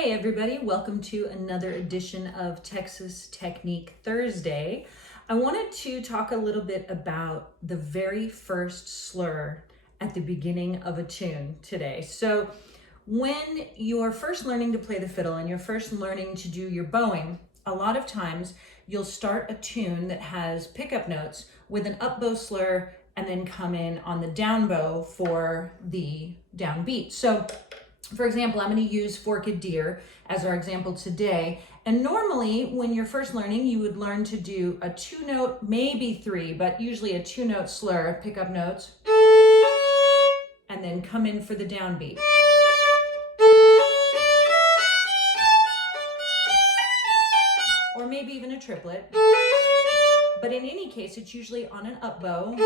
Hey everybody, welcome to another edition of Texas Technique Thursday. I wanted to talk a little bit about the very first slur at the beginning of a tune today. So when you're first learning to play the fiddle and you're first learning to do your bowing, a lot of times you'll start a tune that has pickup notes with an up bow slur and then come in on the down bow for the down beat. So for example, I'm going to use Forked Deer as our example today. And normally when you're first learning, you would learn to do a 2-note, maybe 3, but usually a 2-note slur, pick up notes, and then come in for the downbeat. Or maybe even a triplet. But in any case, it's usually on an up bow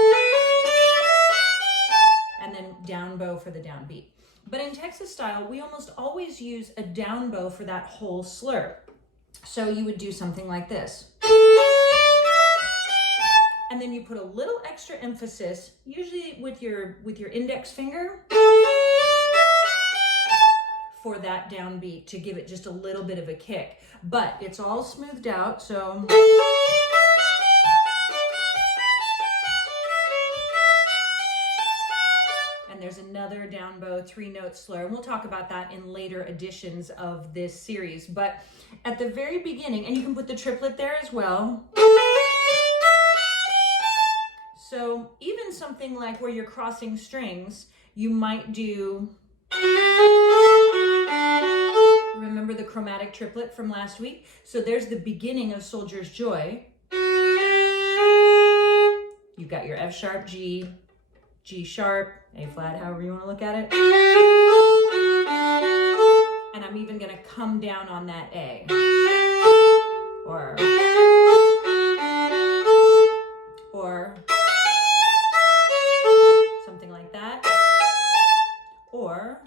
and then down bow for the downbeat. But in Texas style, we almost always use a down bow for that whole slur. So you would do something like this. And then you put a little extra emphasis, usually with your index finger, for that downbeat to give it just a little bit of a kick. But it's all smoothed out, so. There's another down bow 3-note slur, and we'll talk about that in later editions of this series. But at the very beginning, and you can put the triplet there as well. So even something like where you're crossing strings, you might do, remember the chromatic triplet from last week? So there's the beginning of Soldier's Joy. You've got your F sharp, G, G sharp, A flat, however you want to look at it. And I'm even going to come down on that A. Or something like that. Or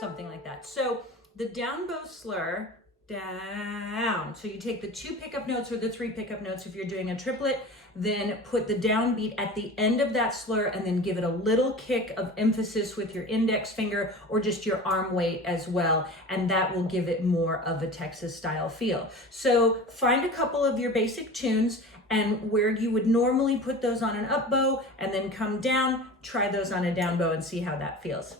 something like that. So the down bow slur, down. So you take the 2 pickup notes or the 3 pickup notes if you're doing a triplet, then put the downbeat at the end of that slur and then give it a little kick of emphasis with your index finger or just your arm weight as well. And that will give it more of a Texas style feel. So find a couple of your basic tunes and where you would normally put those on an up bow and then come down, try those on a down bow and see how that feels.